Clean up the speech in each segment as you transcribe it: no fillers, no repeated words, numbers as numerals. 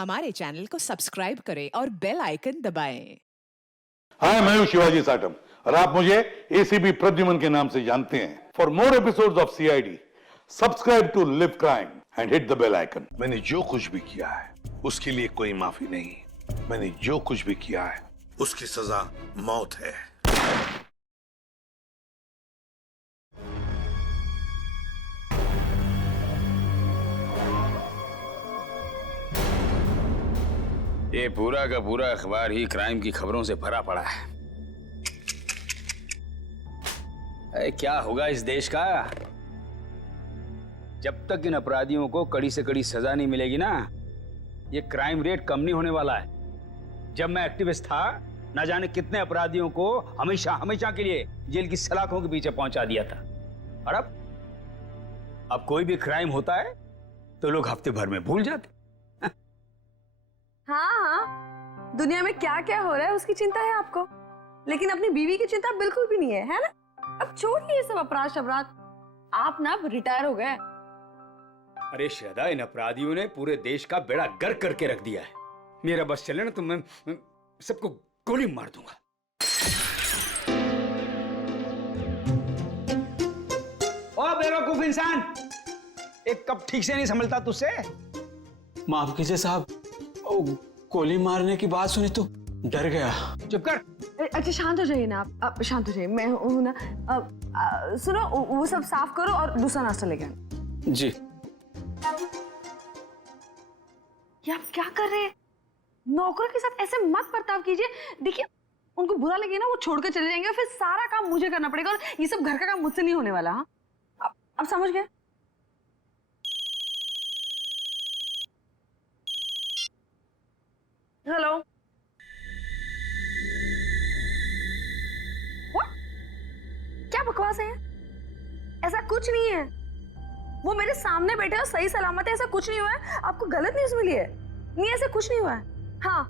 हमारे चैनल को सब्सक्राइब करें और बेल आइकन दबाएं। हाय, मैं हूं शिवाजी साटम और आप मुझे एसीपी प्रद्युमन के नाम से जानते हैं। For more episodes of CID, subscribe to live crime and hit the bell icon. मैंने जो कुछ भी किया है उसके लिए कोई माफी नहीं। मैंने जो कुछ भी किया है उसकी सजा मौत है। ये पूरा का पूरा अखबार ही क्राइम की खबरों से भरा पड़ा है। अरे क्या होगा इस देश का जब तक इन अपराधियों को कड़ी से कड़ी सजा नहीं मिलेगी ना। ये क्राइम रेट कम नहीं होने वाला है। जब मैं एक्टिविस्ट था, ना जाने कितने अपराधियों को हमेशा हमेशा के लिए जेल की सलाखों के पीछे पहुंचा दिया था। और अब कोई भी क्राइम होता है तो लोग हफ्ते भर में भूल जाते। हाँ, दुनिया में क्या क्या हो रहा है उसकी चिंता है आपको, लेकिन अपनी बीवी की चिंता बिल्कुल भी नहीं है ना? अब छोड़िए ये सब अपराध शबराध, आप ना अब रिटायर हो गए। अरे श्रद्धा, इन अपराधियों ने पूरे देश का बेड़ा गर्क करके रख दिया है। मेरा बस चले ना तो मैं सबको गोली मार दूंगा। ओ बेवकूफ इंसान, एक कप ठीक से नहीं संभलता तुझसे? माफ कीजिए साहब, गोली मारने की बात सुनी तो डर गया। चुप कर। अच्छा शांत हो जाइए ना आप शांत हो जाइए। मैं हूं ना। सुनो, वो सब साफ करो और दूसरा नाश्ता लेके आना। जी। ये आप क्या कर रहे हैं? नौकरों के साथ ऐसे मत बर्ताव कीजिए। देखिए, उनको बुरा लगे ना, वो छोड़ कर चले जाएंगे और फिर सारा काम मुझे करना पड़ेगा और ये सब घर का काम मुझसे नहीं होने वाला। हाँ, अब समझ गए? हेलो। क्या बकवास है? ऐसा कुछ नहीं है। वो मेरे सामने बैठे और सही सलामत है, ऐसा कुछ नहीं हुआ है। आपको गलत न्यूज़ मिली है। नहीं, ऐसा कुछ नहीं हुआ है। हाँ।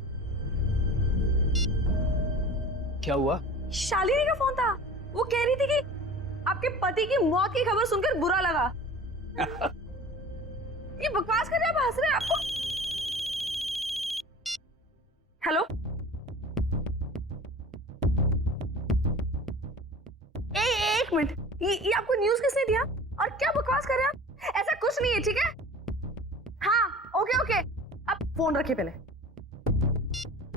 क्या हुआ? शालिनी का फोन था। वो कह रही थी कि आपके पति की मौत की खबर सुनकर बुरा लगा। ये बकवास कर रहे हैं, आप हंस रहे हैं। आपको हेलो, एक मिनट, ये आपको न्यूज़ किसने दिया और क्या बकवास कर रहे हैं आप? ऐसा कुछ नहीं है, ठीक है? हाँ, ओके ओके, आप फोन रखिए पहले।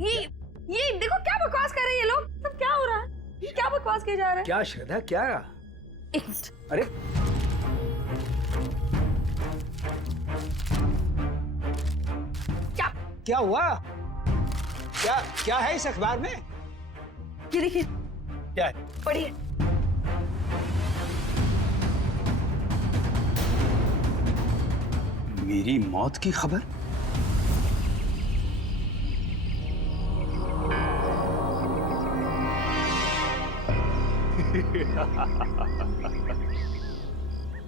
ये देखो क्या बकवास कर रहे हैं ये लोग। सब क्या हो रहा है? ये क्या बकवास किए जा रहे हैं? क्या श्रद्धा, क्या? एक मिनट। अरे क्या हुआ? क्या है इस अखबार में? ये देखिए, क्या है? पढ़िए। मेरी मौत की खबर?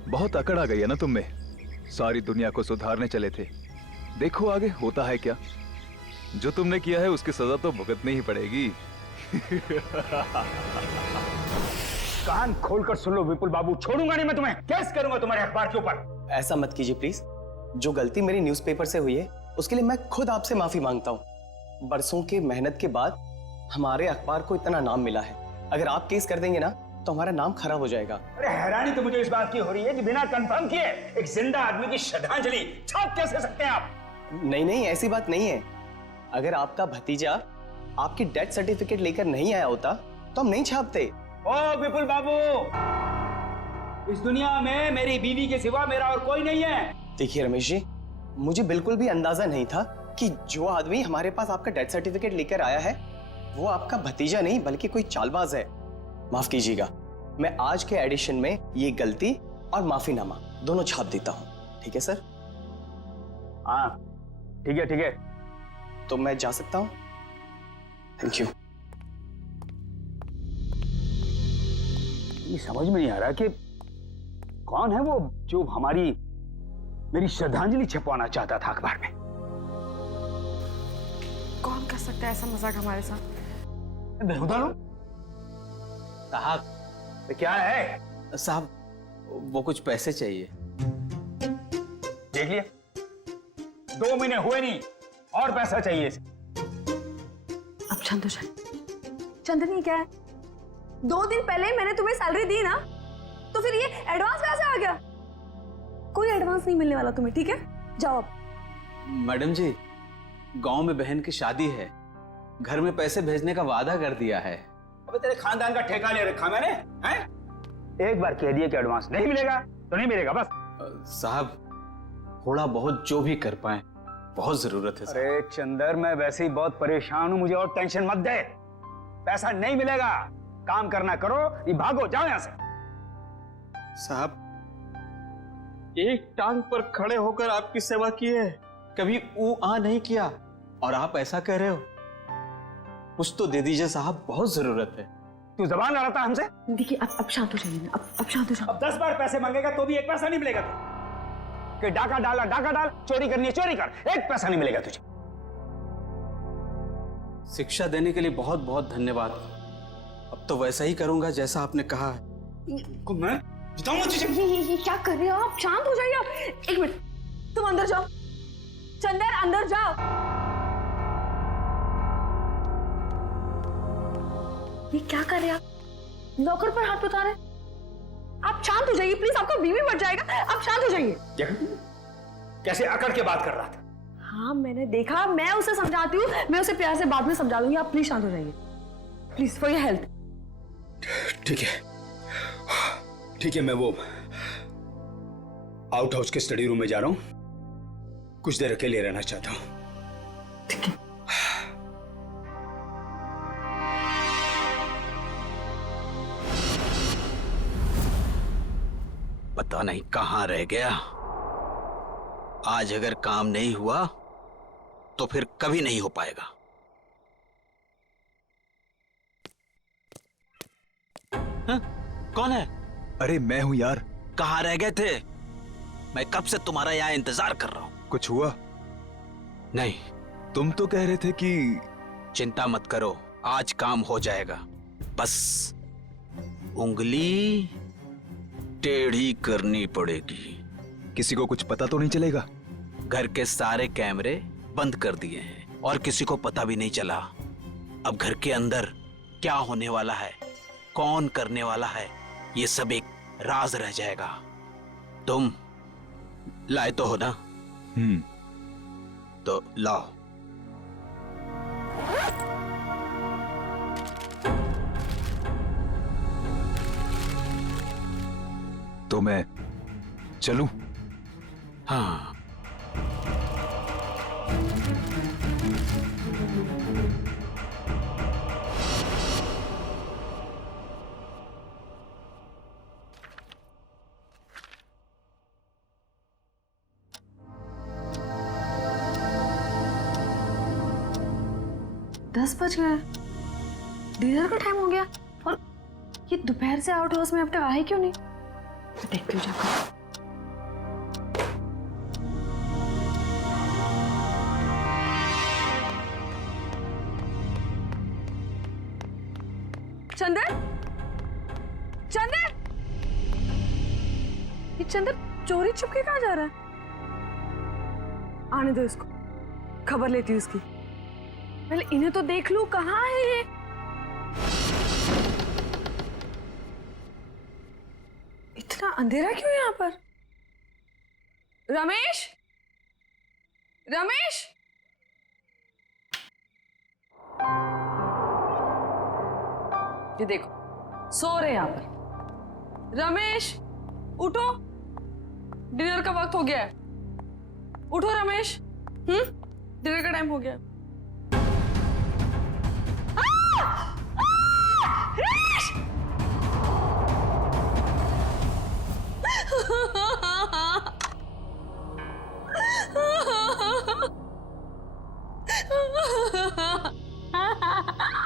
बहुत अकड़ आ गई है ना तुम में। सारी दुनिया को सुधारने चले थे, देखो आगे होता है क्या। जो तुमने किया है उसकी सजा तो भुगतनी ही पड़ेगी। कान खोलकर सुन लो विपुल बाबू, छोड़ूंगा नहीं मैं तुम्हें। केस करूंगा तुम्हारे अखबार के ऊपर। ऐसा मत कीजिए प्लीज। जो गलती मेरी न्यूज़पेपर से हुई है उसके लिए मैं खुद आपसे माफी मांगता हूँ। बरसों के मेहनत के बाद हमारे अखबार को इतना नाम मिला है। अगर आप केस कर देंगे ना तो हमारा नाम खराब हो जाएगा। अरे हैरानी तो मुझे इस बात की हो रही है कि बिना कंफर्म किए एक जिंदा आदमी की श्रद्धांजलि छाप कैसे सकते हैं आप? नहीं, ऐसी बात नहीं है। अगर आपका भतीजा आपकी डेथ सर्टिफिकेट लेकर नहीं आया होता तो हम नहीं छापते। ओ विपुल बाबू, इस दुनिया में मेरी बीवी के सिवा मेरा और कोई नहीं है। देखिए रमेश जी, मुझे बिल्कुल भी अंदाजा नहीं था कि जो आदमी हमारे पास आपका डेथ सर्टिफिकेट लेकर आया है वो आपका भतीजा नहीं बल्कि कोई चालबाज है। माफ कीजिएगा, मैं आज के एडिशन में ये गलती और माफीनामा दोनों छाप देता हूँ। ठीक है सर? हाँ ठीक है। तो मैं जा सकता हूँ? Thank you. ये समझ में नहीं आ रहा कि कौन है वो जो मेरी श्रद्धांजलि छपवाना चाहता था अखबार में। कौन कर सकता है ऐसा मजाक हमारे साथ? बेहुदा साहब, क्या है? साहब वो कुछ पैसे चाहिए। देख लिया, 2 महीने हुए नहीं और पैसा चाहिए इसे। अब शांत हो जाए। चंदनी क्या है, 2 दिन पहले मैंने तुम्हें सैलरी दी ना, तो फिर ये एडवांस कहां से आ गया? कोई एडवांस नहीं मिलने वाला तुम्हें, ठीक है? जाओ अब। मैडम जी, गांव में बहन की शादी है, घर में पैसे भेजने का वादा कर दिया है। अबे तेरे खानदान का ठेका ले रखा मैंने, हैं? एक बार कह दिए कि एडवांस नहीं मिलेगा तो नहीं मिलेगा बस। साहब, थोड़ा बहुत जो भी कर पाए, बहुत जरूरत है। अरे चंदर, मैं वैसे ही बहुत परेशान हूं, मुझे और टेंशन मत दे। पैसा नहीं मिलेगा, काम करना करो, ये भागो, जाओ यहां से। साहब, एक टांग पर खड़े होकर आपकी सेवा की है, कभी ऊ आ नहीं किया, और आप ऐसा कह रहे हो? कुछ तो दे दीजिए साहब, बहुत जरूरत है। तू जबान लड़ाता हमसे? देखिए अब शांत हो जाइए ना, अब शांत हो जाओ। अब 10 बार पैसे मांगेगा तो भी एक पैसा नहीं मिलेगा कि डाका डाला डाका डाल, चोरी करनी है चोरी कर, एक पैसा नहीं मिलेगा तुझे। शिक्षा देने के लिए बहुत बहुत धन्यवाद। अब तो वैसा ही करूंगा जैसा आपने कहा है। मैं बताऊंगा तुझे। ये क्या कर रहे हो आप? शांत हो जाइए आप। 1 मिनट, तुम अंदर जाओ। चंदर अंदर जाओ। ये क्या कर रहे हैं आप? नौकर पर हाथ उठा रहे। आप शांत हो जाइए प्लीज, आपका बीवी बढ़ जाएगा। आप शांत हो जाइए। कैसे अकड़ के बात कर रहा था? हाँ मैंने देखा, मैं उसे समझाती हूँ, मैं उसे प्यार से बाद में समझा दूंगी। आप प्लीज शांत हो जाइए, प्लीज, फॉर योर हेल्थ। ठीक है, ठीक है, मैं वो आउट हाउस के स्टडी रूम में जा रहा हूं, कुछ देर अकेले रहना चाहता हूं। ठीक है। पता नहीं कहां रह गया। आज अगर काम नहीं हुआ तो फिर कभी नहीं हो पाएगा। हाँ? कौन है? अरे मैं हूं यार। कहां रह गए थे? मैं कब से तुम्हारा यहाँ इंतजार कर रहा हूं। कुछ हुआ? नहीं। तुम तो कह रहे थे कि चिंता मत करो, आज काम हो जाएगा। बस उंगली टेढ़ी करनी पड़ेगी। किसी को कुछ पता तो नहीं चलेगा? घर के सारे कैमरे बंद कर दिए हैं और किसी को पता भी नहीं चला। अब घर के अंदर क्या होने वाला है, कौन करने वाला है, ये सब एक राज रह जाएगा। तुम लाए तो हो ना? तो लाओ। तो मैं चलूं? हाँ। दस बज गए, डिनर का टाइम हो गया, और ये दोपहर से आउट हाउस में अब तक आए क्यों नहीं? देखती हूँ जाकर। चंदर, चंदर, ये चंदर चोरी छुपके कहाँ जा रहा है? आने दो इसको, खबर लेती हूँ इसकी। पहले इन्हें तो देख लूं, कहाँ है ये? इतना अंधेरा क्यों यहाँ पर? रमेश, रमेश, ये देखो सो रहे यहाँ पर। रमेश उठो, डिनर का वक्त हो गया है। उठो रमेश, डिनर का टाइम हो गया।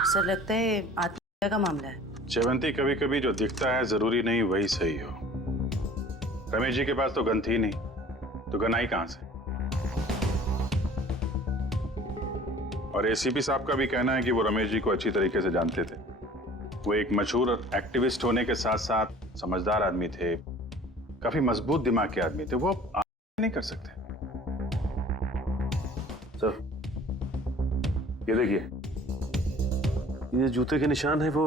सर लगता है आत्महत्या का मामला है। जयवंती, कभी कभी जो दिखता है जरूरी नहीं वही सही हो। रमेश जी के पास तो गन थी नहीं, तो गन आई कहां से? और एसीपी साहब का भी कहना है कि वो रमेश जी को अच्छी तरीके से जानते थे। वो एक मशहूर एक्टिविस्ट होने के साथ साथ समझदार आदमी थे, काफी मजबूत दिमाग के आदमी थे। वो नहीं कर सकते। सर, ये देखिए, ये जूते के निशान है वो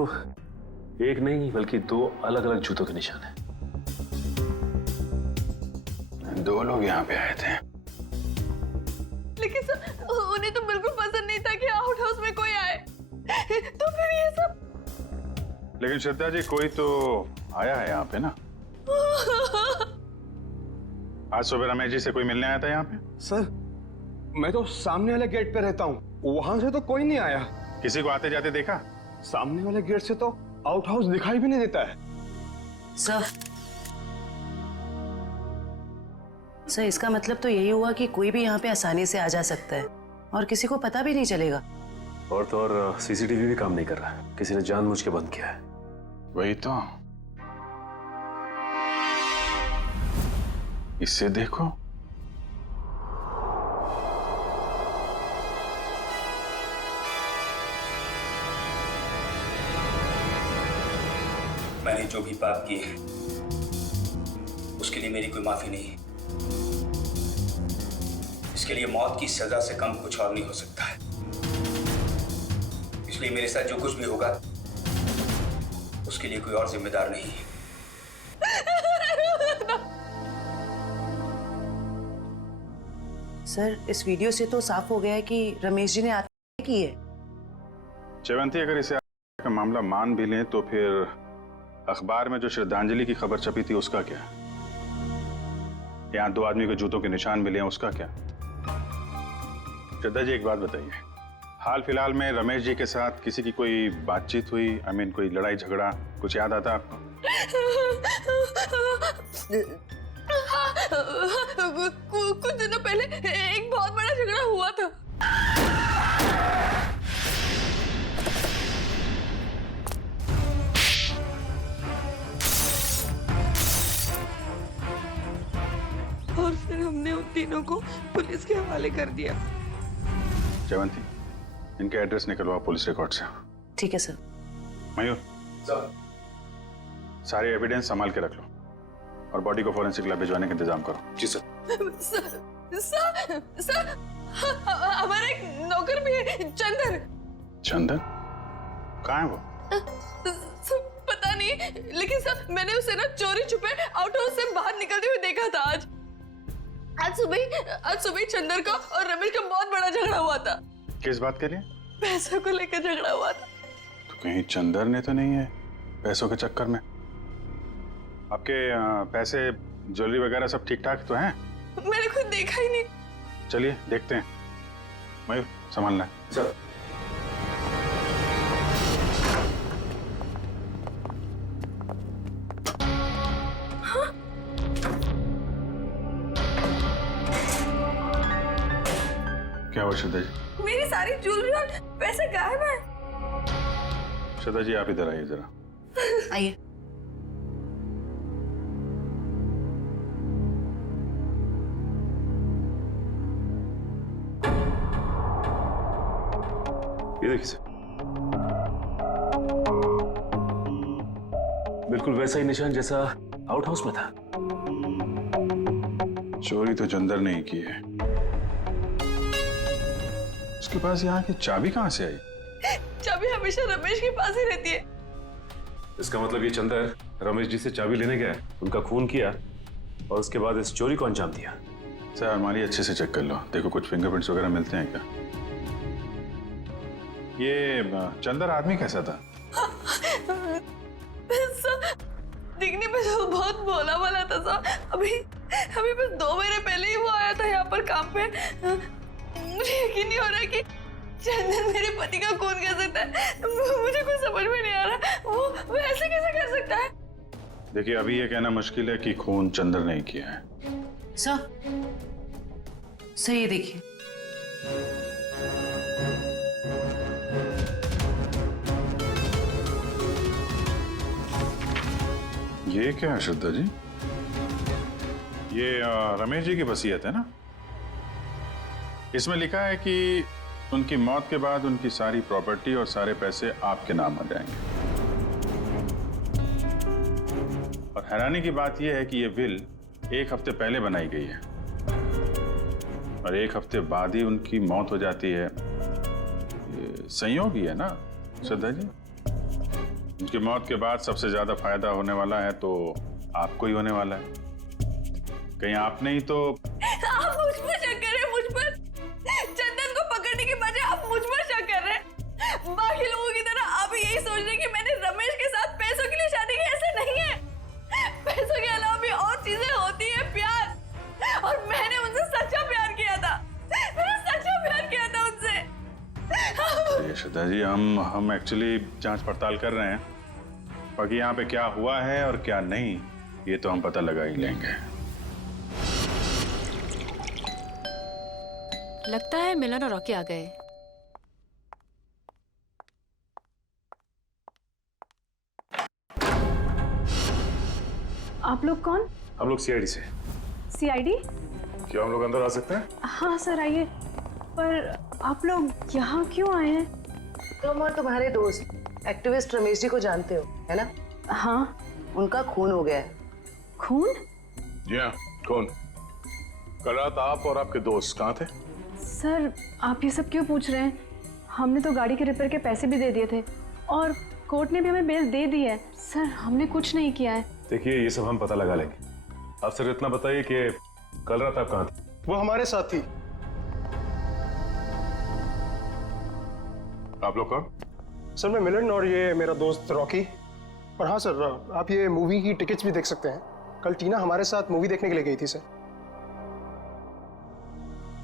एक नहीं बल्कि दो अलग अलग जूतों के निशान है। दो लोग यहाँ पे आए थे। लेकिन सर उन्हें तो बिल्कुल पसंद नहीं था कि आउट हाउस में कोई आए, तो फिर ये सब। लेकिन श्रद्धा जी, कोई तो आया है यहाँ पे ना। आज सुबह रमेश जी से कोई मिलने आया था यहाँ पे? सर मैं तो सामने वाले गेट पे रहता हूँ, वहां से तो कोई नहीं आया। किसी को आते जाते देखा? सामने वाले गेट से तो आउट हाउस दिखाई भी नहीं देता है। सर इसका मतलब तो यही हुआ कि कोई भी यहाँ पे आसानी से आ जा सकता है और किसी को पता भी नहीं चलेगा। और तो और सीसीटीवी भी काम नहीं कर रहा, किसी ने जानबूझ के बंद किया है। वही तो, इससे देखो। मैंने जो भी पाप किए उसके लिए मेरी कोई माफी नहीं। इसके लिए मौत की सजा से कम कुछ और नहीं हो सकता है। इसलिए मेरे साथ जो कुछ भी होगा उसके लिए कोई और जिम्मेदार नहीं है। सर इस वीडियो से तो साफ हो गया है कि रमेश जी ने आत्महत्या की है। जयवंती, अगर इसे का मामला मान भी लें तो फिर अखबार में जो श्रद्धांजलि की खबर छपी थी उसका क्या? यहाँ दो आदमी के जूतों के निशान मिले हैं, उसका क्या? श्रद्धा जी, एक बात बताइए, हाल फिलहाल में रमेश जी के साथ किसी की कोई बातचीत हुई? कोई लड़ाई झगड़ा कुछ याद आता आपको? कुछ दिनों पहले एक बहुत बड़ा झगड़ा हुआ था। और फिर हमने उन तीनों को पुलिस के हवाले कर दिया। जयवंती, इनके एड्रेस निकलवाओ पुलिस रिकॉर्ड से। ठीक है सर। मयूर, सारे एविडेंस संभाल के रख लो और बॉडी को फॉरेंसिक लैब भिजवाने का इंतजाम करो। जी सर। सर हमारा एक नौकर भी है, चंदन। चंदन? कहाँ है वो? पता नहीं, लेकिन सर मैंने उसे ना चोरी छुपे आउट हाउस से बाहर निकलते हुए देखा था। आज सुबह ही चंदन का और रमेश का बहुत बड़ा झगड़ा हुआ था। किस बात के लिए? पैसों को लेकर झगड़ा हुआ था। तो कहीं चंदन ने तो नहीं है पैसों के चक्कर में? आपके पैसे, ज्वेलरी वगैरह सब ठीक ठाक तो हैं? मैंने खुद देखा ही नहीं। चलिए देखते हैं। मयूर, संभालना है। सर। क्या हुआ श्रद्धा जी? मेरी सारी ज्वेलरी और पैसे गायब हैं। श्रद्धा जी, आप इधर आइए जरा। आइए। ये देखिए सर, बिल्कुल वैसा ही निशान जैसा आउट हाउस में था। चोरी तो चंदर ने ही की है। उसके पास यहाँ की चाबी कहाँ से आई? चाबी हमेशा रमेश के पास ही रहती है। इसका मतलब ये चंदर रमेश जी से चाबी लेने गया, उनका खून किया और उसके बाद इस चोरी को अंजाम दिया। सर, अलमारी अच्छे से चेक कर लो, देखो कुछ फिंगरप्रिंट्स वगैरह मिलते हैं क्या? ये चंदर आदमी कैसा था? दिखने में तो बहुत भोला वाला था सर। अभी बस 2 महीने पहले ही वो आया था यहाँ पर काम पे। मुझे यकीन नहीं हो रहा कि चंदन मेरे पति का खून कर सकता है। मुझे कुछ समझ में नहीं आ रहा, वो ऐसे कैसे कर सकता है? देखिए, अभी ये कहना मुश्किल है कि खून चंदर ने किया है। सर ये देखिए। ये क्या है श्रद्धा जी? ये रमेश जी की वसीयत है ना? इसमें लिखा है कि उनकी मौत के बाद उनकी सारी प्रॉपर्टी और सारे पैसे आपके नाम आ जाएंगे। और हैरानी की बात यह है कि ये विल 1 हफ्ते पहले बनाई गई है और 1 हफ्ते बाद ही उनकी मौत हो जाती है। ये संयोग ही है ना श्रद्धा जी। उनकी मौत के बाद सबसे ज्यादा फायदा होने वाला है तो आपको ही होने वाला है। कहीं आपने ही तो आप मुझ पर शक कर रहे हैं, मुझ पर। चंदन को पकड़ने के बजाय आप मुझ पर शक कर रहे हैं। बाकी लोगों की तरह आप यही सोच रहे हैं कि मैंने रमेश के साथ पैसों के लिए शादी की। ऐसे नहीं है। पैसों के अलावा भी और चीजें होती है, प्यार। और मैंने उनसे सच्चा प्यार किया था। मैंने सच्चा प्यार किया था उनसे। श्रद्धा जी, हम एक्चुअली जांच पड़ताल कर रहे हैं। बाकी यहाँ पे क्या हुआ है और क्या नहीं, ये तो हम पता लगा ही लेंगे। लगता है मिलन और रॉकी आ गए। आप लोग कौन? हम लोग सीआईडी से। सीआईडी? क्या हम लोग अंदर आ सकते हैं? हाँ सर, आइए। पर आप लोग यहाँ क्यों आए हैं? तुम और तुम्हारे दोस्त एक्टिविस्ट रमेश जी को जानते हो, है ना? हाँ। उनका खून हो गया है। खून? जी हाँ, कौन? कल रात आप और आपके दोस्त कहाँ थे? सर, आप ये सब क्यों पूछ रहे हैं? हमने तो गाड़ी के रिपेयर के पैसे भी दे दिए थे और कोर्ट ने भी हमें बेल दे दी है। सर, हमने कुछ नहीं किया है। देखिए, ये सब हम पता लगा लेंगे। आप सिर्फ इतना बताइए कि कल रात आप कहाँ थे? वो हमारे साथ थी। आप लोग कौन? सर, मैं मिलन और ये मेरा दोस्त रॉकी। और हाँ सर, आप ये मूवी की टिकट्स भी देख सकते हैं। कल टीना हमारे साथ मूवी देखने के लिए गई थी सर।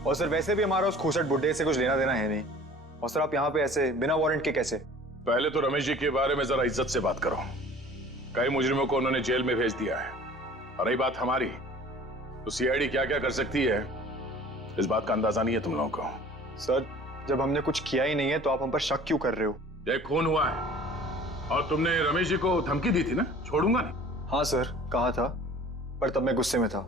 और सर, वैसे भी हमारा उस खूसट बुड्ढे से कुछ लेना देना है नहीं। और सर, आप यहाँ पे ऐसे बिना वारंट के कैसे? पहले तो रमेश जी के बारे में जरा इज्जत से बात करो। कई मुजरिमों को उन्होंने जेल में भेज दिया है। और रही बात हमारी, तो सीआईडी क्या क्या कर सकती है, इस बात का अंदाजा नहीं है तुम लोगों को। सर, जब हमने कुछ किया ही नहीं है तो आप हम पर शक क्यों कर रहे हो? ये खून हुआ है और तुमने रमेश जी को धमकी दी थी ना, छोड़ूंगा नहीं। हाँ सर, कहा था, पर तब मैं गुस्से में था।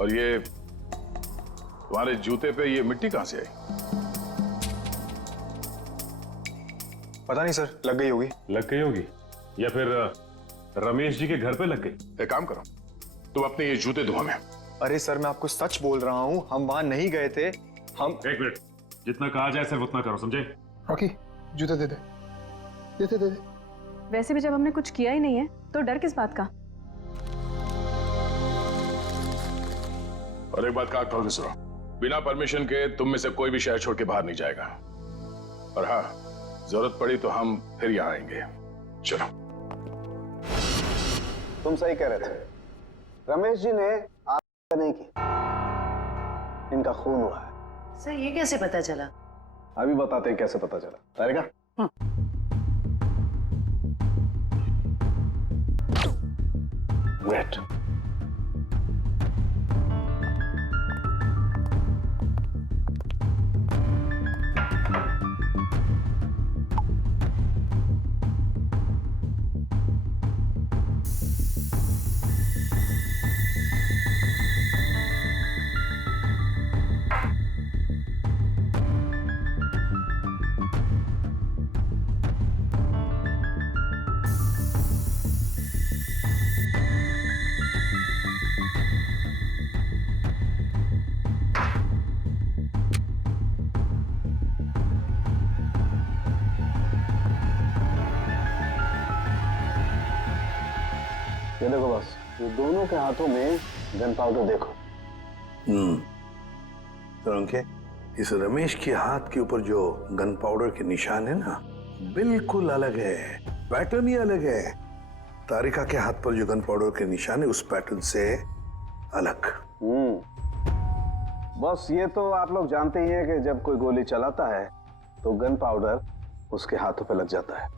और ये तुम्हारे जूते पे ये मिट्टी कहां से आई? पता नहीं सर, लग गई होगी। लग गई होगी या फिर रमेश जी के घर पे लग गई। एक काम करो, तुम अपने ये जूते धो में। अरे सर, मैं आपको सच बोल रहा हूँ, हम वहां नहीं गए थे। हम एक मिनट, जितना कहा जाए सिर्फ उतना करो, समझे? रॉकी, जूते दे दे। दे दे। वैसे भी जब हमने कुछ किया ही नहीं है तो डर किस बात का? और एक बात काट के सुनो, बिना परमिशन के तुम में से कोई भी शहर छोड़ के बाहर नहीं जाएगा। और हाँ, जरूरत पड़ी तो हम फिर यहाँ आएंगे। चलो। तुम सही कह रहे थे, रमेश जी ने आपका नहीं की, इनका खून हुआ है। सर, ये कैसे पता चला? अभी बताते हैं कैसे पता चला। तारिका, वेट। ये देखो बस, ये दोनों के हाथों में गन पाउडर देखो। तो अंके, इस रमेश के हाथ के ऊपर जो गन पाउडर के निशान है ना, बिल्कुल अलग है, पैटर्न ही अलग है। तारिका के हाथ पर जो गन पाउडर के निशान है उस पैटर्न से अलग। बस ये तो आप लोग जानते ही हैं कि जब कोई गोली चलाता है तो गन पाउडर उसके हाथों पे लग जाता है।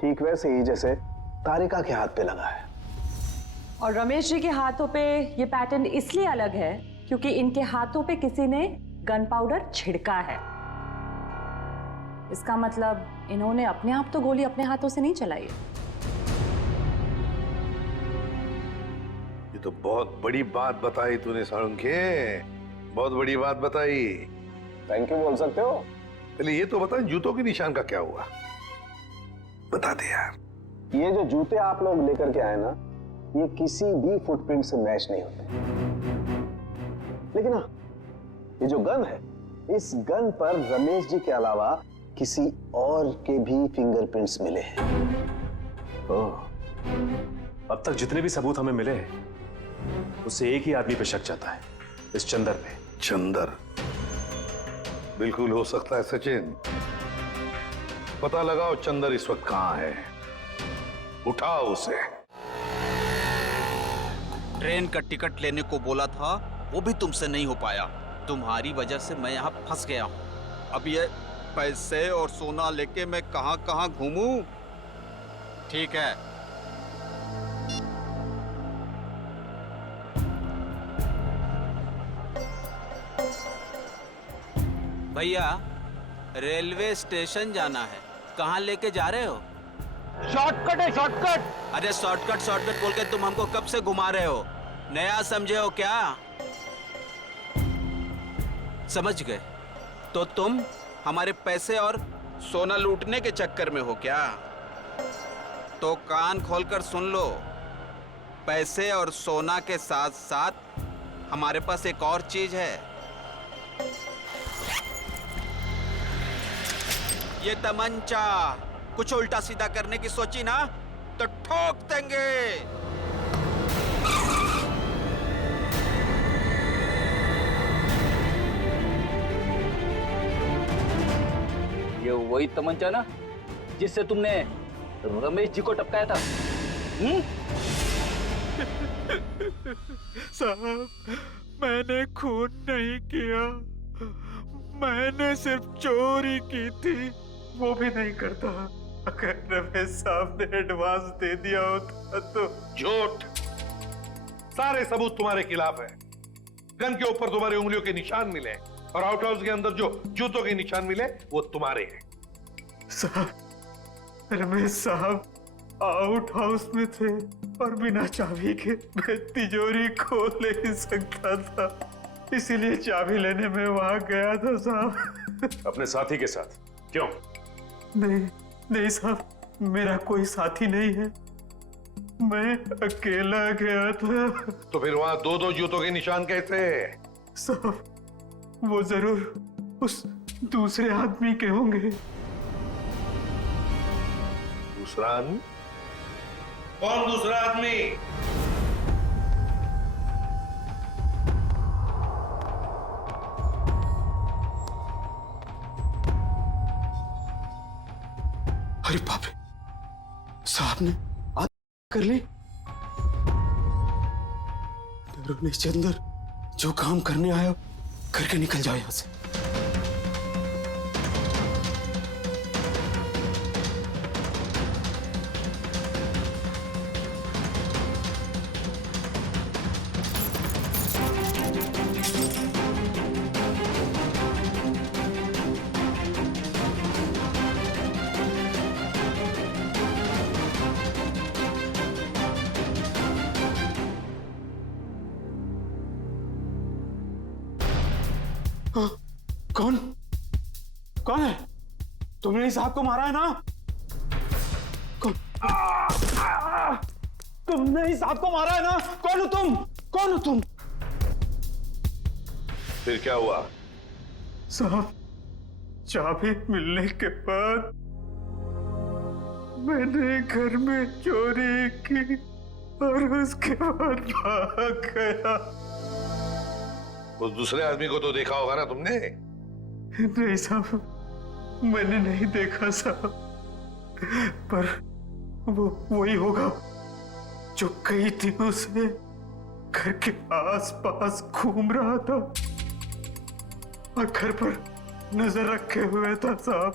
ठीक वैसे ही जैसे तारिका के हाथ पे लगा है। और रमेश जी के हाथों पे ये पैटर्न इसलिए अलग है क्योंकि इनके हाथों पे किसी ने गन पाउडर छिड़का है। इसका मतलब इन्होंने अपने आप तो गोली अपने हाथों से नहीं चलाई है। ये तो बहुत बड़ी बात बताई तूने साळुंखे, बहुत बड़ी बात बताई। थैंक यू बोल सकते हो। पहले ये तो बता, जूतों के निशान का क्या हुआ, बता दे यार। ये जो जूते आप लोग लेकर के आए ना, ये किसी भी फुटप्रिंट से मैच नहीं होते। लेकिन हाँ, ये जो गन है, इस गन पर रमेश जी के अलावा किसी और के भी फिंगरप्रिंट्स मिले हैं। ओह, अब तक जितने भी सबूत हमें मिले हैं उससे एक ही आदमी पे शक जाता है, इस चंदर पे। चंदर बिल्कुल हो सकता है सचिन। पता लगाओ चंदर इस वक्त कहां है, उठाओ उसे। ट्रेन का टिकट लेने को बोला था, वो भी तुमसे नहीं हो पाया। तुम्हारी वजह से मैं यहाँ फंस गया हूँ। अब ये पैसे और सोना लेके मैं कहाँ कहाँ घूमूं? ठीक है, भैया रेलवे स्टेशन जाना है, कहाँ लेके जा रहे हो? शॉर्टकट है, शॉर्टकट। अरे शॉर्टकट शॉर्टकट बोल के तुम हमको कब से घुमा रहे हो? नया समझे हो क्या? समझ गए तो तुम हमारे पैसे और सोना लूटने के चक्कर में हो क्या? तो कान खोलकर सुन लो, पैसे और सोना के साथ साथ हमारे पास एक और चीज है। ये तमंचा। कुछ उल्टा सीधा करने की सोची ना तो ठोक देंगे। ये वही तमंचा ना जिससे तुमने रमेश जी को टपकाया था? साहब, मैंने खून नहीं किया, मैंने सिर्फ चोरी की थी, वो भी नहीं करता। अगर रमेश साहब ने एडवांस दे दिया होता तो। झूठ, सारे सबूत तुम्हारे खिलाफ है। गन के ऊपर तुम्हारी उंगलियों के निशान मिले और आउट हाउस के अंदर जो जूतों के निशान मिले वो तुम्हारे हैं। साहब, रमेश साहब आउट हाउस में थे और बिना चाबी के मैं तिजोरी खोल नहीं सकता था, इसीलिए चाबी लेने में वहां गया था साहब। अपने साथी के साथ? क्यों? नहीं साहब, मेरा कोई साथी नहीं है, मैं अकेला गया था। तो फिर वहां दो दो जूतों के निशान कैसे? साहब, वो जरूर उस दूसरे आदमी के होंगे। दूसरा आदमी? कौन दूसरा आदमी? अरे बाप रे, साहब ने आत्महत्या कर ली। रमेश चंदर, जो काम करने आया करके निकल जाओ यहां से। कौन है? तुमने इस साहब को मारा है ना? तुमने इस साहब को मारा है ना? कौन हो तुम? कौन हो तुम? फिर क्या हुआ? साहब, चाबी मिलने के बाद मैंने घर में चोरी की और उसके बाद भाग गया। उस दूसरे आदमी को तो देखा होगा ना तुमने? नहीं साहब, मैंने नहीं देखा साहब, पर वो वही होगा जो कई दिनों से घर के आस-पास घूम रहा था और घर पर नजर रखे हुए था साहब।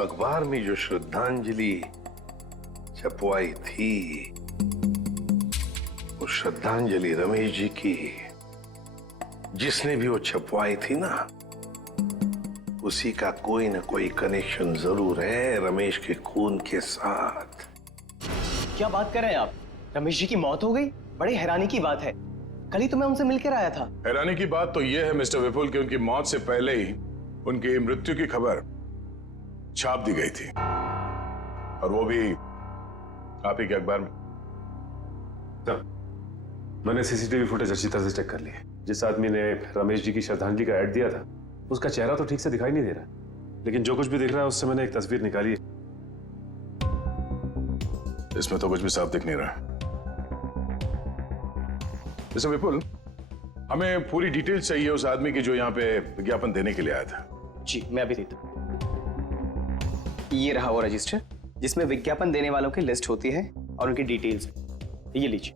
अखबार में जो श्रद्धांजलि छपवाई थी, वो श्रद्धांजलि रमेश जी की, जिसने भी वो छपवाई थी ना, उसी का कोई ना कोई कनेक्शन जरूर है रमेश के खून के साथ। क्या बात कर रहे हैं आप? रमेश जी की मौत हो गई? बड़ी हैरानी की बात है, कल ही तो मैं उनसे मिलकर आया था। हैरानी की बात तो यह है मिस्टर विपुल कि उनकी मौत से पहले ही उनकी मृत्यु की खबर छाप दी गई थी, और वो भी आप ही के अखबार में। मैंने सीसीटीवी फुटेज अच्छी तरह से चेक कर ली है। जिस आदमी ने रमेश जी की श्रद्धांजलि का ऐड दिया था उसका चेहरा तो ठीक से दिखाई नहीं दे रहा, लेकिन जो कुछ भी दिख रहा है उससे मैंने एक तस्वीर निकाली है। इसमें तो कुछ भी साफ दिख नहीं रहा। जैसे विपुल, हमें पूरी डिटेल चाहिए उस आदमी की जो यहाँ पे विज्ञापन देने के लिए आया था। जी मैं अभी देता हूँ। ये रहा वो रजिस्टर जिसमें विज्ञापन देने वालों की लिस्ट होती है और उनकी डिटेल्स। ये लीजिए।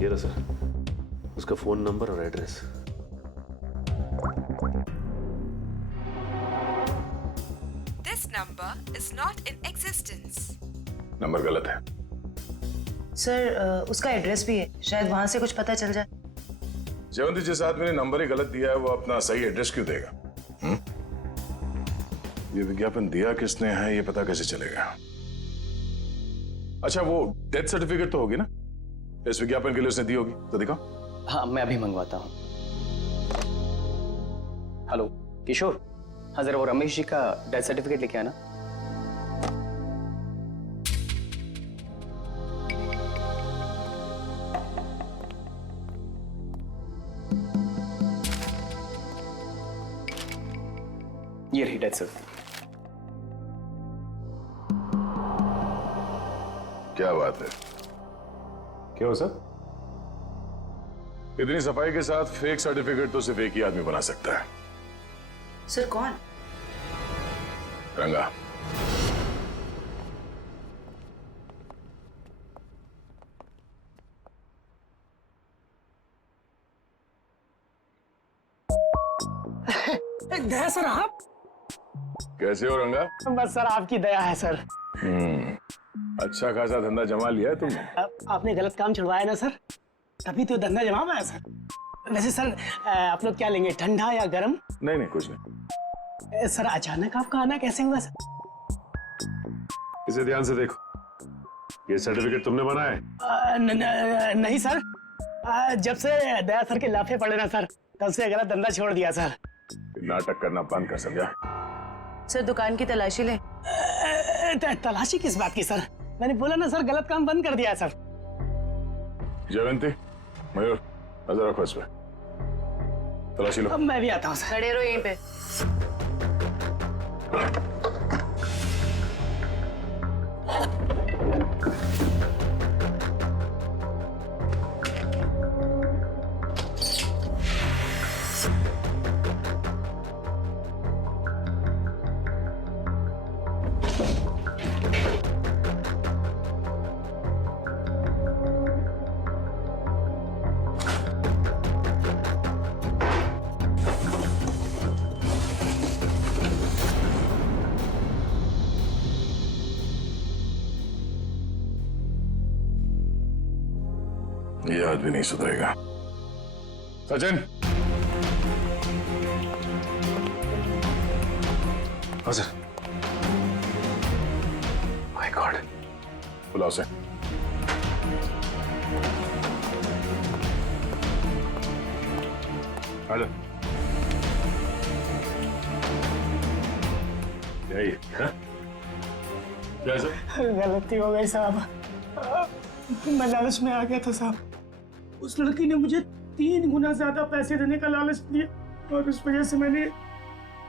ये रहा सर, उसका फोन नंबर और address. This number is not in existence. Number गलत है। सर उसका एड्रेस भी है, शायद वहां से कुछ पता चल जाए। जयवंती, जिस आदमी ने नंबर ही गलत दिया है वो अपना सही एड्रेस क्यों देगा? ये विज्ञापन दिया किसने है ये पता कैसे चलेगा? अच्छा, वो डेथ सर्टिफिकेट तो होगी ना इस विज्ञापन के लिए उसने दी होगी, तो दिखाओ। हाँ मैं अभी मंगवाता हूँ। हेलो किशोर, हाँ जरा वो रमेश जी का डेथ सर्टिफिकेट लेके आना। ये रही डेथ सर्टिफिकेट। क्या बात है? क्या हो सर? इतनी सफाई के साथ फेक सर्टिफिकेट तो सिर्फ एक ही आदमी बना सकता है। सर कौन? रंगा। दया सर आप? कैसे हो रंगा? बस सर आपकी दया है सर। अच्छा खासा धंधा जमा लिया है तुमने। आपने गलत काम छुड़वाया ना सर, तभी तो धंधा जमा पाया सर। वैसे सर आप लोग क्या लेंगे, ठंडा या गर्म? नहीं नहीं कुछ नहीं। सर अचानक आपका आना कैसे हुआ सर? इसे ध्यान से देखो, ये सर्टिफिकेट तुमने बनाया है? नहीं सर, जब से दया सर के लाफे पड़े ना सर, तब से गलत धंधा छोड़ दिया सर। नाटक करना बंद कर, समझा? सर दुकान की तलाशी ले। तलाशी किस बात की सर? मैंने बोला ना सर, गलत काम बंद कर दिया सर। जयवंती, मयूर, नजर रखो इस पे, तलाशी लो। अब मैं भी आता हूँ सर। खड़े रहो यहीं पे। ये आदमी नहीं सुधरेगा। सचिन। हाँ सर। माय गॉड, बुलाओ से। आजा। यही है? क्या सर? गलती हो गई साहब, मैं लालच में आ गया था साहब। उस लड़की ने मुझे 3 गुना ज्यादा पैसे देने का लालच दिया और उस वजह से मैंने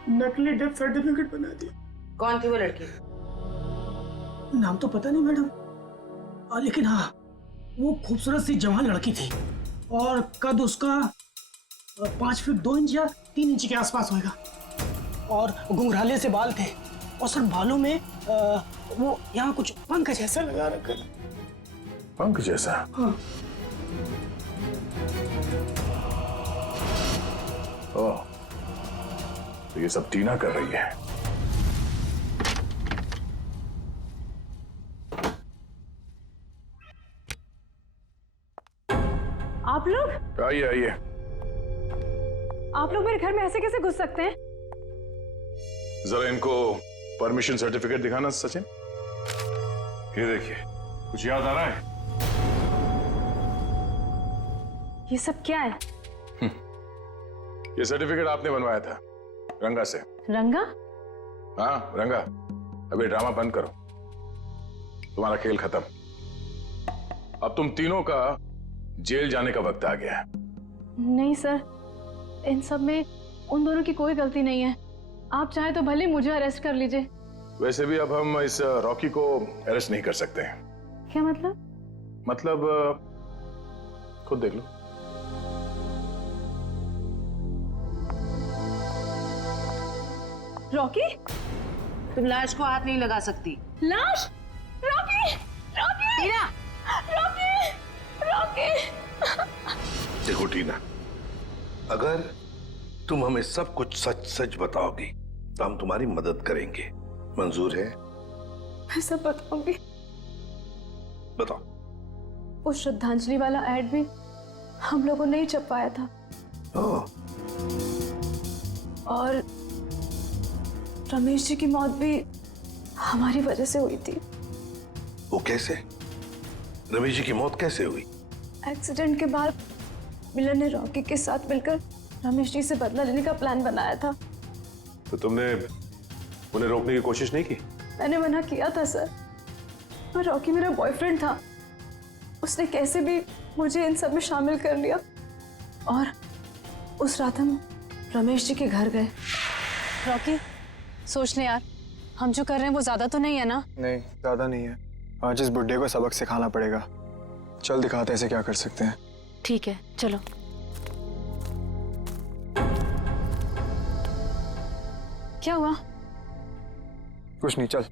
नकली डेथ सर्टिफिकेट बना दिया। कौन थी वो लड़की? नाम तो पता नहीं मैडम, लेकिन हाँ वो खूबसूरत सी जवान लड़की थी और कद उसका 5 फीट 2 इंच या 3 इंच के आसपास होगा और घुंघराले से बाल थे और सर बालों में वो यहाँ कुछ पंख जैसा लगा रखा था। पंख जैसा? हाँ। ओह, तो ये सब टीना कर रही है। आप लोग? आइए आइए। आप लोग मेरे घर में ऐसे कैसे घुस सकते हैं? जरा इनको परमिशन सर्टिफिकेट दिखाना सचिन। ये देखिए, कुछ याद आ रहा है? ये सब क्या है? ये सर्टिफिकेट आपने बनवाया था रंगा से। रंगा? हाँ रंगा, अभी ड्रामा बंद करो, तुम्हारा खेल खत्म। अब तुम तीनों का जेल जाने का वक्त आ गया है। नहीं सर, इन सब में उन दोनों की कोई गलती नहीं है। आप चाहे तो भले मुझे अरेस्ट कर लीजिए। वैसे भी अब हम इस रॉकी को अरेस्ट नहीं कर सकते हैं। क्या मतलब? मतलब खुद देख लो। रॉकी, तुम लाश को हाथ नहीं लगा सकती। लाश? रॉकी, रॉकी, टीना, रॉकी, रॉकी। देखो टीना, अगर तुम हमें सब कुछ सच सच बताओगी तो हम तुम्हारी मदद करेंगे। मंजूर है? मैं सब बताऊंगी। बताओ। वो श्रद्धांजलि वाला एड भी हम लोगों ने ही छपवाया था। और रमेश जी की मौत भी हमारी वजह से हुई थी। वो कैसे? रमेश जी की मौत कैसे हुई? एक्सीडेंट के बाद मिलन ने रॉकी के साथ मिलकर रमेश जी से बदला लेने का प्लान बनाया था। तो तुमने उन्हें रोकने की कोशिश नहीं की? मैंने मना किया था सर, पर रॉकी मेरा बॉयफ्रेंड था। उसने कैसे भी मुझे इन सब में शामिल कर लिया और उस रात हम रमेश जी के घर गए। रॉकी, सोच ले यार, हम जो कर रहे हैं वो ज्यादा तो नहीं है ना? नहीं, ज्यादा नहीं है। आज इस बुड्ढे को सबक सिखाना पड़ेगा। चल दिखाते हैं इसे क्या कर सकते हैं। ठीक है, चलो। क्या हुआ? कुछ नहीं, चल।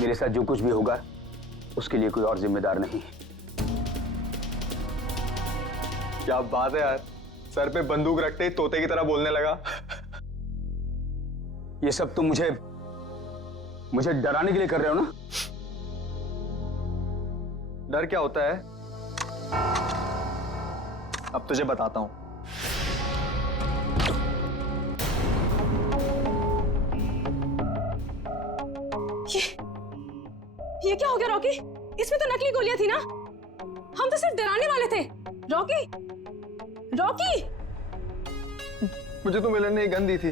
मेरे साथ जो कुछ भी होगा उसके लिए कोई और जिम्मेदार नहीं। क्या बात है यार, सर पे बंदूक रखते ही तोते की तरह बोलने लगा। ये सब तुम मुझे डराने के लिए कर रहे हो ना? डर क्या होता है अब तुझे बताता हूं। ये क्या हो गया रॉकी? इसमें तो नकली गोलियां थी ना? हम तो सिर्फ डराने वाले थे। Rocky, Rocky! मुझे तो मिलन ने एक गन दी थी।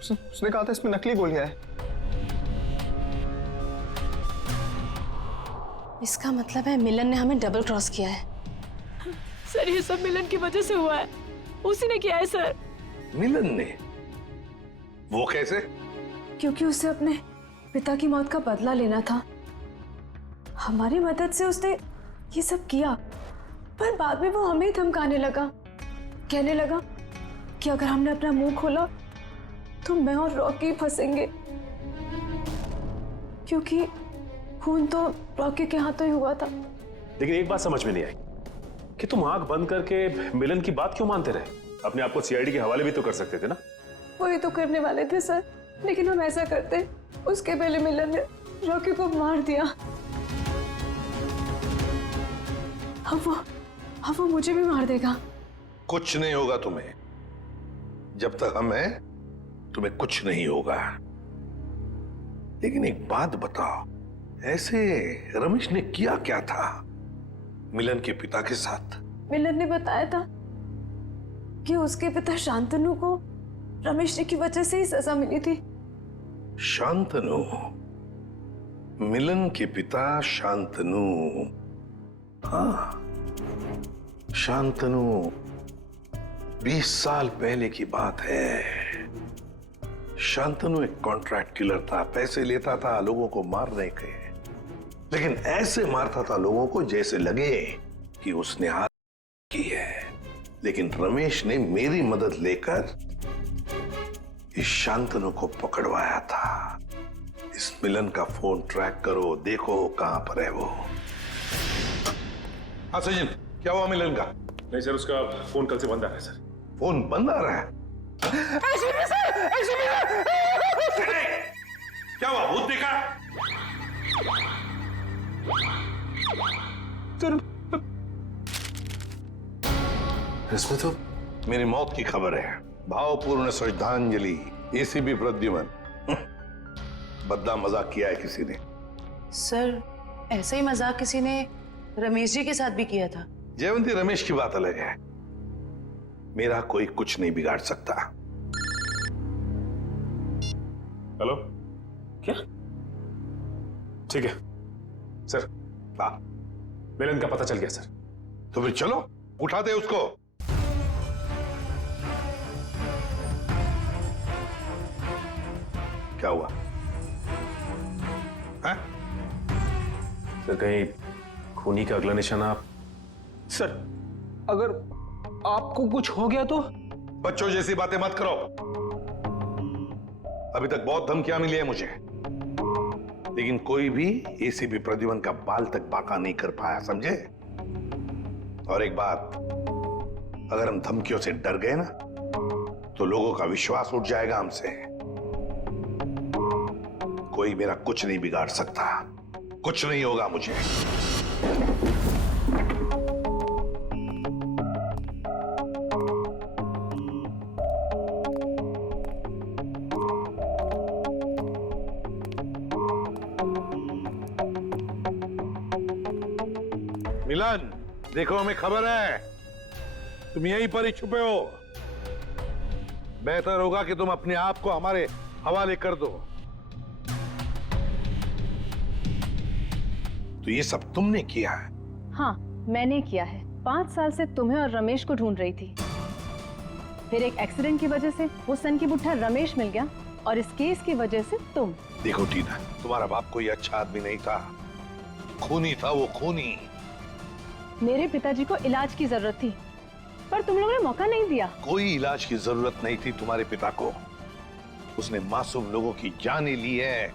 उसने कहा था इसमें नकली गोलियां हैं। इसका मतलब है मिलन ने हमें डबल क्रॉस किया है। सर, ये सब मिलन की वजह से हुआ है। उसी ने किया है सर। मिलन ने? वो कैसे? क्योंकि उसे अपने पिता की मौत का बदला लेना था। हमारी मदद से उसने ये सब किया, पर बाद में वो हमें ही धमकाने लगा। कहने लगा कि अगर हमने अपना मुंह खोला तो मैं और रॉकी फंसेंगे, क्योंकि खून तो रॉकी के हाथों ही हुआ था। लेकिन एक बात समझ में नहीं आई कि तुम आंख बंद करके मिलन की बात क्यों मानते रहे? अपने आप को सीआईडी के हवाले भी तो कर सकते थे ना? वही तो करने वाले थे सर, लेकिन हम ऐसा करते उसके पहले मिलन ने रॉकी को मार दिया। अब वो मुझे भी मार देगा। कुछ नहीं होगा तुम्हें। जब तक हम हैं तुम्हें कुछ नहीं होगा। लेकिन एक बात बताओ, ऐसे रमेश ने किया क्या था मिलन के पिता के साथ? मिलन ने बताया था कि उसके पिता शांतनु को रमेश जी की वजह से ही सजा मिली थी। शांतनु? मिलन के पिता शांतनु? हाँ, शांतनु 20 साल पहले की बात है। शांतनु एक कॉन्ट्रैक्ट किलर था, पैसे लेता था लोगों को मारने के, लेकिन ऐसे मारता था लोगों को जैसे लगे कि उसने हाथ की है। लेकिन रमेश ने मेरी मदद लेकर इस शांतनु को पकड़वाया था। इस मिलन का फोन ट्रैक करो, देखो कहां पर है वो। हाँ सचिन, क्या हुआ मिलन का? नहीं सर, उसका फोन कल से बंद आ रहा है सर। फोन बंद आ रहा है? क्या हुआ, भूत देखा? इसमें तो मेरी मौत की खबर है। भावपूर्ण श्रद्धांजलि, एसीपी प्रद्युमन। बदला मजाक किया है किसी ने। सर, ऐसा ही मजाक किसी ने रमेश जी के साथ भी किया था। जयवंती, रमेश की बात अलग है। मेरा कोई कुछ नहीं बिगाड़ सकता। हेलो, क्या? ठीक है सर। हाँ, मिलन का पता चल गया सर। तो फिर चलो, उठा दे उसको। क्या हुआ? है? सर कहीं खूनी का अगला निशाना आप? सर अगर आपको कुछ हो गया तो? बच्चों जैसी बातें मत करो। अभी तक बहुत धमकियां मिली है मुझे, लेकिन कोई भी एसीपी प्रद्युमन का बाल तक बांका नहीं कर पाया, समझे? और एक बात, अगर हम धमकियों से डर गए ना, तो लोगों का विश्वास उठ जाएगा हमसे। कोई मेरा कुछ नहीं बिगाड़ सकता, कुछ नहीं होगा मुझे। मिलन, देखो हमें खबर है तुम यहीं पर ही छुपे हो। बेहतर होगा कि तुम अपने आप को हमारे हवाले कर दो। तो ये सब तुमने किया है? हाँ, मैंने किया है। 5 साल से तुम्हें और रमेश को ढूंढ रही थी। फिर एक एक्सीडेंट की वजह से वो सन की बुट्ठा रमेश मिल गया, और इस केस की वजह से तुम। देखो टीना, तुम्हारा बाप कोई अच्छा आदमी नहीं था, खूनी था वो, खूनी। मेरे पिताजी को इलाज की जरूरत थी, पर तुम लोगों ने मौका नहीं दिया। कोई इलाज की जरूरत नहीं थी तुम्हारे पिता को। उसने मासूम लोगों की जानें ली है,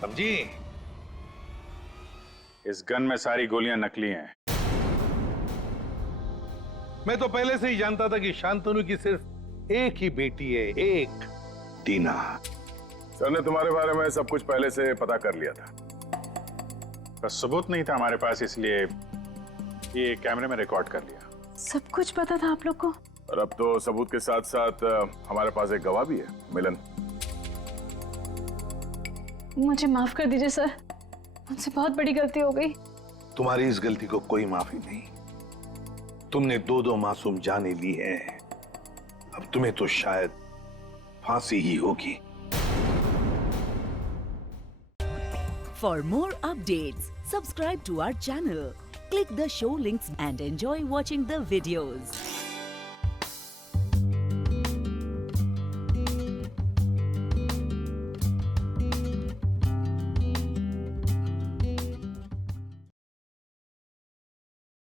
समझी? इस गन में सारी गोलियां नकली हैं। मैं तो पहले से ही जानता था कि शांतनु की सिर्फ एक ही बेटी है, एक, टीना। सर ने तुम्हारे बारे में सब कुछ पहले से पता कर लिया था, बस सबूत नहीं था हमारे पास, इसलिए ये कैमरे में रिकॉर्ड कर लिया। सब कुछ पता था आप लोग को? और अब तो सबूत के साथ साथ हमारे पास एक गवाह भी है, मिलन। मुझे माफ कर दीजिए सर, मुझसे बहुत बड़ी गलती हो गई। तुम्हारी इस गलती को कोई माफी नहीं। तुमने 2-2 मासूम जानें ली है, अब तुम्हें तो शायद फांसी ही होगी। For more updates, subscribe to our channel, click the show links and enjoy watching the videos.